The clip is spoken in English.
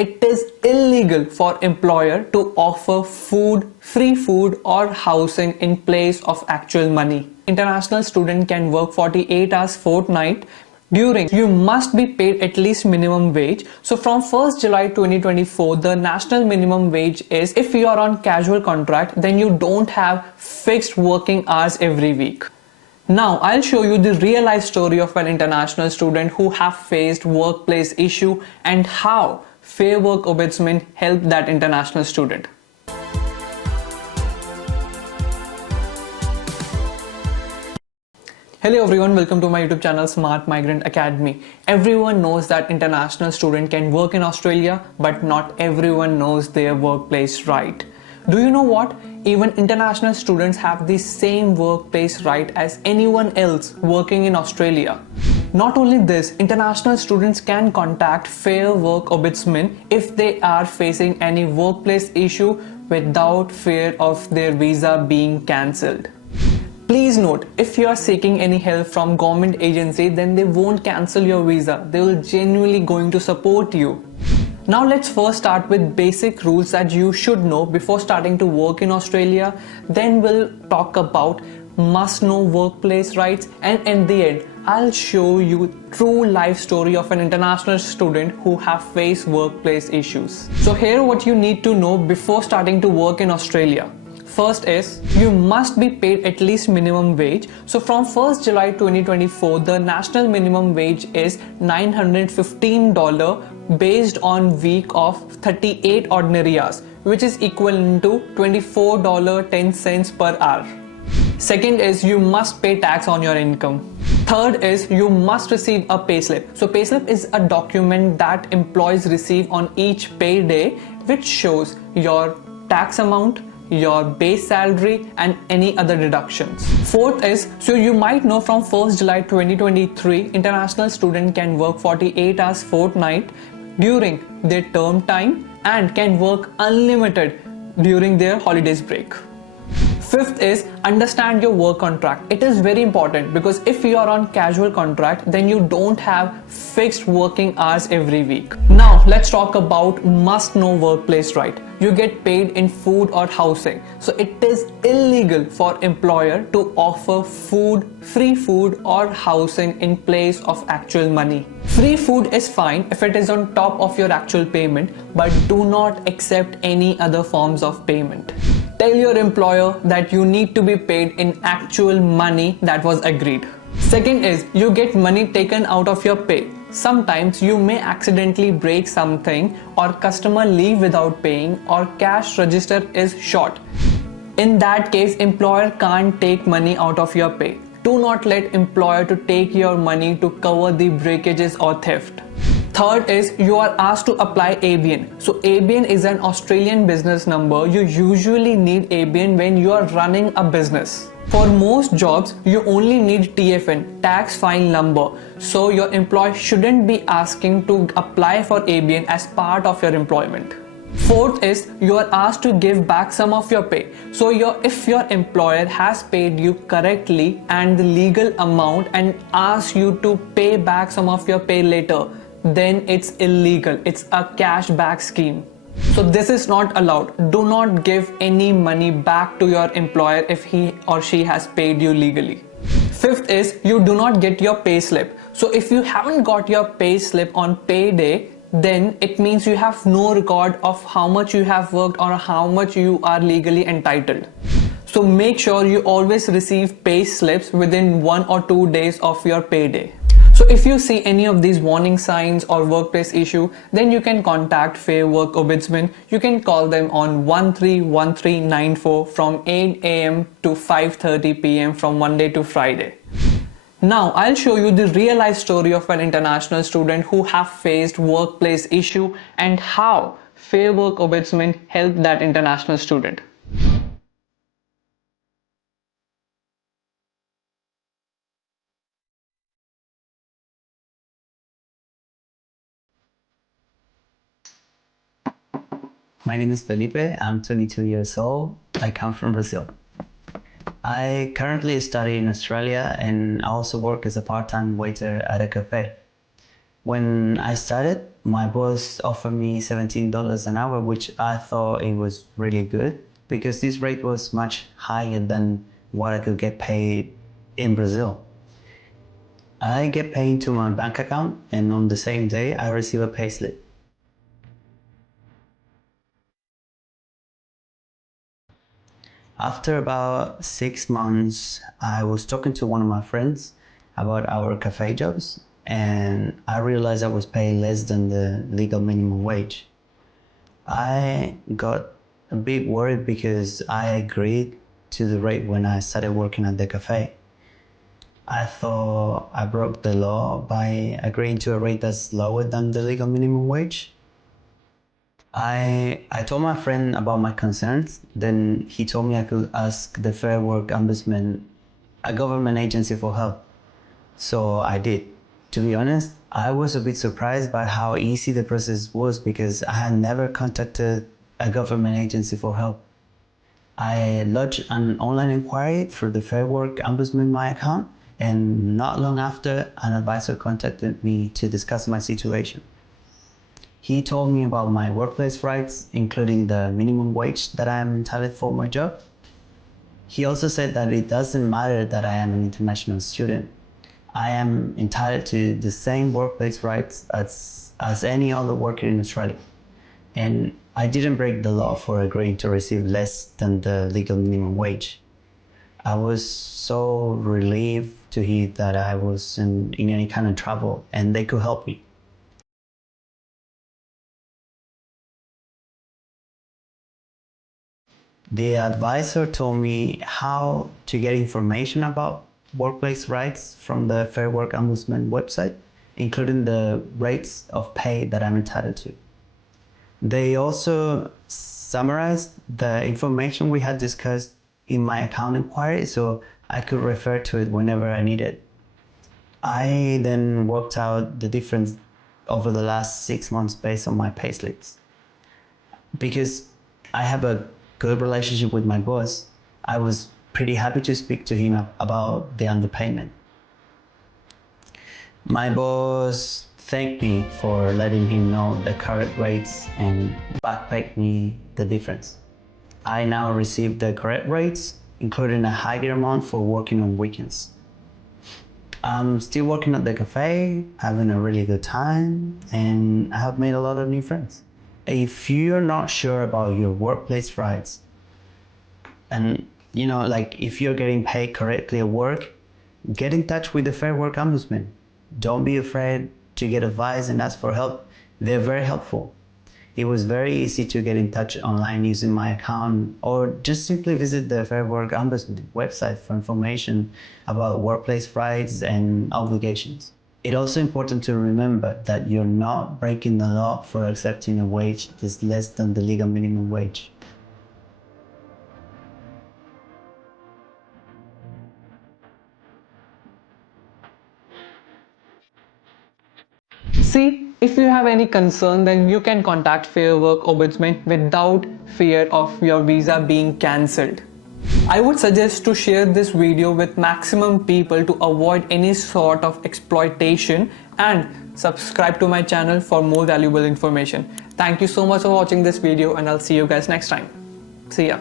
it is illegal for employer to offer food, free food or housing in place of actual money. International student can work 48 hours fortnight. During, you must be paid at least minimum wage. So from 1st July 2024, the national minimum wage is, if you are on casual contract, then you don't have fixed working hours every week. Now I'll show you the real life story of an international student who have faced workplace issue and how Fair Work Ombudsman helped that international student. Hello everyone, welcome to my YouTube channel Smart Migrant Academy. Everyone knows that international student can work in Australia, but not everyone knows their workplace right. Do you know what? Even international students have the same workplace right as anyone else working in Australia. Not only this, international students can contact Fair Work Ombudsman if they are facing any workplace issue without fear of their visa being cancelled. Please note, if you are seeking any help from government agency, then they won't cancel your visa. They will genuinely going to support you. Now let's first start with basic rules that you should know before starting to work in Australia. Then we'll talk about must know workplace rights, and in the end I'll show you true life story of an international student who have faced workplace issues. So here what you need to know before starting to work in Australia. First is, you must be paid at least minimum wage. So from 1st July 2024, the national minimum wage is $915 based on week of 38 ordinary hours, which is equivalent to $24.10 per hour. Second is, you must pay tax on your income. Third is, you must receive a payslip. So payslip is a document that employees receive on each payday, which shows your tax amount, your base salary and any other deductions. Fourth is, so you might know from 1st July 2023, international student can work 48 hours fortnight during their term time and can work unlimited during their holidays break. Fifth is, understand your work contract. It is very important because if you are on casual contract, then you don't have fixed working hours every week. Now let's talk about must know workplace right. You get paid in food or housing. So it is illegal for employer to offer food, free food or housing in place of actual money. Free food is fine if it is on top of your actual payment, but do not accept any other forms of payment. Tell your employer that you need to be paid in actual money that was agreed. Second is, you get money taken out of your pay. Sometimes you may accidentally break something, or customer leave without paying, or cash register is short. In that case, employer can't take money out of your pay. Do not let employer to take your money to cover the breakages or theft. Third is, you are asked to apply ABN. So ABN is an Australian business number. You usually need ABN when you are running a business. For most jobs, you only need TFN, tax file number. So your employer shouldn't be asking to apply for ABN as part of your employment. Fourth is, you are asked to give back some of your pay. So if your employer has paid you correctly and the legal amount and asks you to pay back some of your pay later, then it's illegal. It's a cash back scheme. So this is not allowed. Do not give any money back to your employer if he or she has paid you legally. Fifth is, you do not get your pay slip. So if you haven't got your pay slip on payday, then it means you have no record of how much you have worked or how much you are legally entitled. So make sure you always receive pay slips within 1 or 2 days of your payday. So if you see any of these warning signs or workplace issue, then you can contact Fair Work Ombudsman. You can call them on 131394 from 8 AM to 5:30 PM from Monday to Friday. Now I'll show you the real life story of an international student who have faced workplace issue and how Fair Work Ombudsman helped that international student. My name is Felipe. I'm 22 years old. I come from Brazil. I currently study in Australia and I also work as a part-time waiter at a cafe. When I started, my boss offered me $17 an hour, which I thought it was really good because this rate was much higher than what I could get paid in Brazil. I get paid to my bank account, and on the same day I receive a payslip. After about 6 months, I was talking to one of my friends about our cafe jobs, and I realized I was paid less than the legal minimum wage. I got a bit worried because I agreed to the rate when I started working at the cafe. I thought I broke the law by agreeing to a rate that's lower than the legal minimum wage. I told my friend about my concerns. Then he told me I could ask the Fair Work Ombudsman, a government agency, for help. So I did. To be honest, I was a bit surprised by how easy the process was because I had never contacted a government agency for help. I lodged an online inquiry through the Fair Work Ombudsman My account, and not long after, an advisor contacted me to discuss my situation. He told me about my workplace rights, including the minimum wage that I am entitled for my job. He also said that it doesn't matter that I am an international student. I am entitled to the same workplace rights as any other worker in Australia. And I didn't break the law for agreeing to receive less than the legal minimum wage. I was so relieved to hear that I wasn't in any kind of trouble and they could help me. The advisor told me how to get information about workplace rights from the Fair Work Ombudsman website, including the rates of pay that I'm entitled to. They also summarized the information we had discussed in my account inquiry so I could refer to it whenever I needed. I then worked out the difference over the last 6 months based on my payslips. Because I have a good relationship with my boss, I was pretty happy to speak to him about the underpayment. My boss thanked me for letting him know the correct rates and backpaid me the difference. I now receive the correct rates, including a higher amount for working on weekends. I'm still working at the cafe, having a really good time, and I have made a lot of new friends. If you're not sure about your workplace rights, and like if you're getting paid correctly at work, get in touch with the Fair Work Ombudsman. Don't be afraid to get advice and ask for help. They're very helpful. It was very easy to get in touch online using my account, or just simply visit the Fair Work Ombudsman website for information about workplace rights and obligations. It's also important to remember that you're not breaking the law for accepting a wage that's less than the legal minimum wage. See, if you have any concern, then you can contact Fair Work Ombudsman without fear of your visa being cancelled. I would suggest to share this video with maximum people to avoid any sort of exploitation, and subscribe to my channel for more valuable information. Thank you so much for watching this video, and I'll see you guys next time. See ya.